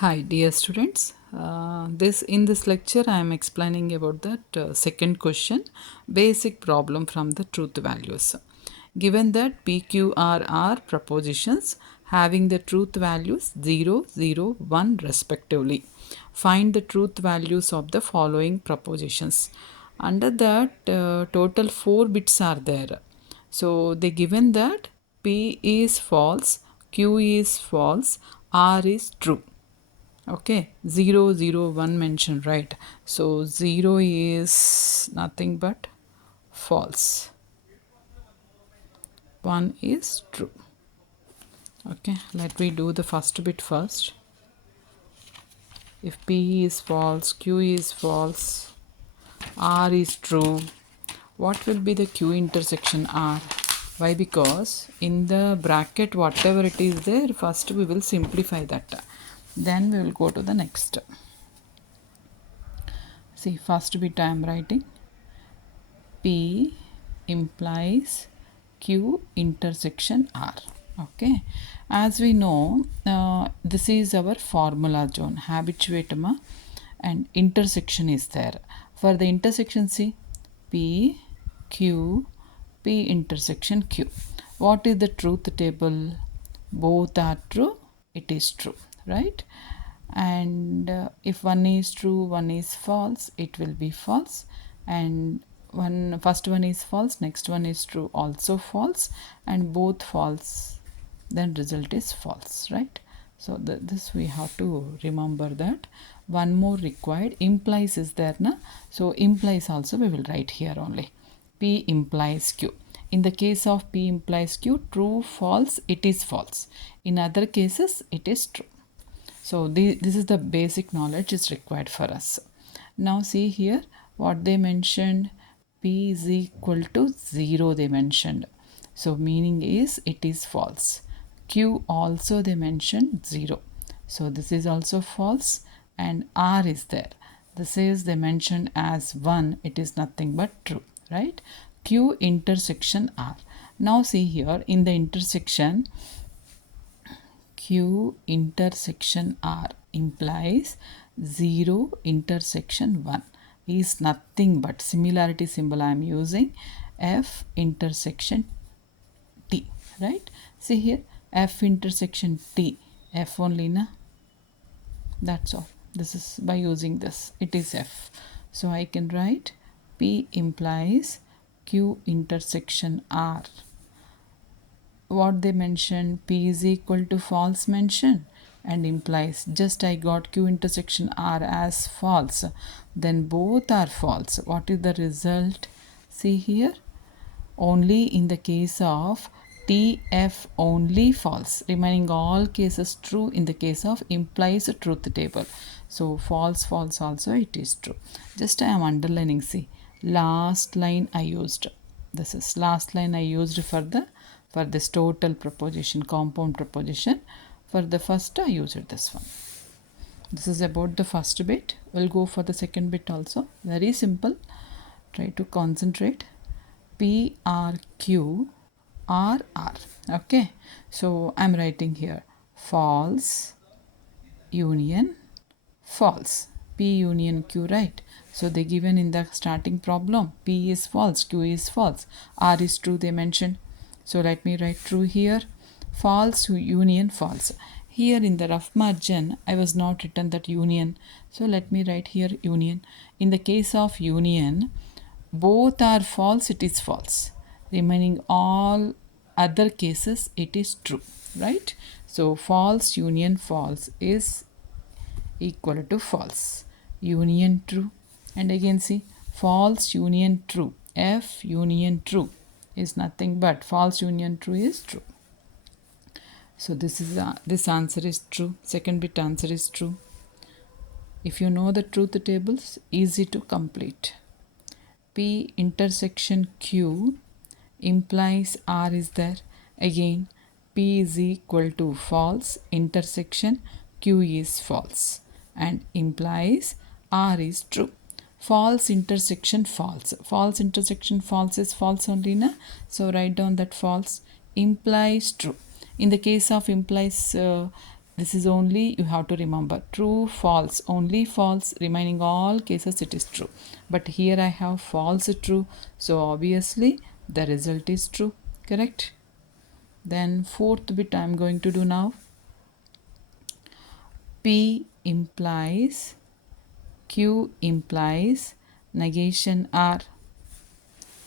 Hi, dear students. In this lecture, I am explaining about that second question, basic problem from the truth values. Given that PQR are propositions having the truth values 0, 0, 1 respectively, find the truth values of the following propositions. Under that, total 4 bits are there. So they given that P is false, Q is false, R is true. Okay, 0, 0, 1 mentioned, right? So 0 is nothing but false, 1 is true. Okay, let me do the first bit first. If P is false, Q is false, R is true, what will be the Q intersection R? Why? Because in the bracket, whatever it is there, first we will simplify that. Then we will go to the next. See, first bit I am writing P implies Q intersection R. Okay, as we know, this is our formula zone, habituatum, and intersection is there. For the intersection, see P, Q, P intersection Q. What is the truth table? Both are true, it is true, right? And if one is true, one is false, it will be false. And first one is false, next one is true, also false, and both false, then result is false, right? So this we have to remember that. One more required, implies is there na, so implies also we will write here only. P implies Q. In the case of P implies Q, true, false, it is false. In other cases, it is true. So this is the basic knowledge is required for us. Now see here what they mentioned. P is equal to 0 they mentioned. So meaning is it is false. Q also they mentioned 0. So this is also false, and R is there. This is they mentioned as 1. It is nothing but true, right? Q intersection R. Now see here in the intersection, Q intersection R implies 0 intersection 1 is nothing but similarity symbol I am using, F intersection T, right? See here, F intersection T, F only na, that's all. This is by using this, it is F. So I can write P implies Q intersection R. What they mentioned, P is equal to false mention and implies, just I got Q intersection R as false, then both are false. What is the result? See here, only in the case of TF only false, remaining all cases true in the case of implies truth table. So false, false also it is true. Just I am underlining, see, last line I used. This is last line I used for this total proposition, compound proposition. For the first I used this one. This is about the first bit. We'll go for the second bit also. Very simple. Try to concentrate. P, R, Q, R, R. Okay. So I'm writing here false, union, false. P union Q, right? So they given in the starting problem. P is false, Q is false, R is true they mentioned. So let me write true here. False, union, false. Here in the rough margin, I was not written that union. So let me write here union. In the case of union, both are false, it is false. Remaining all other cases, it is true, right? So false, union, false is equal to false. Union true. And again see, false, union, true. F union true is nothing but false union true is true. So this answer is true. Second bit answer is true. If you know the truth tables, easy to complete. P intersection Q implies R is there. Again, P is equal to false, intersection Q is false, and implies R is true. False intersection false. False intersection false is false only na. So write down that false. Implies true. In the case of implies This is only, you have to remember, true false, only false, remaining all cases it is true. But here I have false true, so obviously the result is true. Correct? Then fourth bit I am going to do now. P implies, Q implies negation R.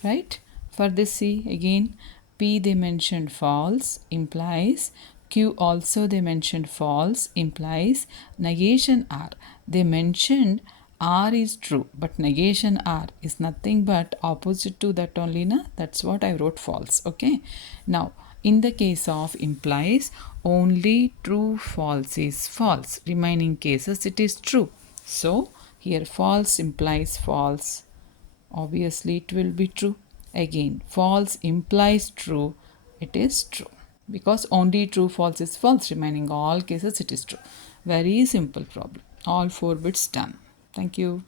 Right? For this, see again, P they mentioned false implies, Q also they mentioned false implies negation R. They mentioned R is true, but negation R is nothing but opposite to that only, na? That's what I wrote false. Okay. Now, in the case of implies, only true false is false. Remaining cases it is true. So here false implies false. Obviously it will be true. Again, false implies true. It is true. Because only true false is false. Remaining all cases it is true. Very simple problem. All 4 bits done. Thank you.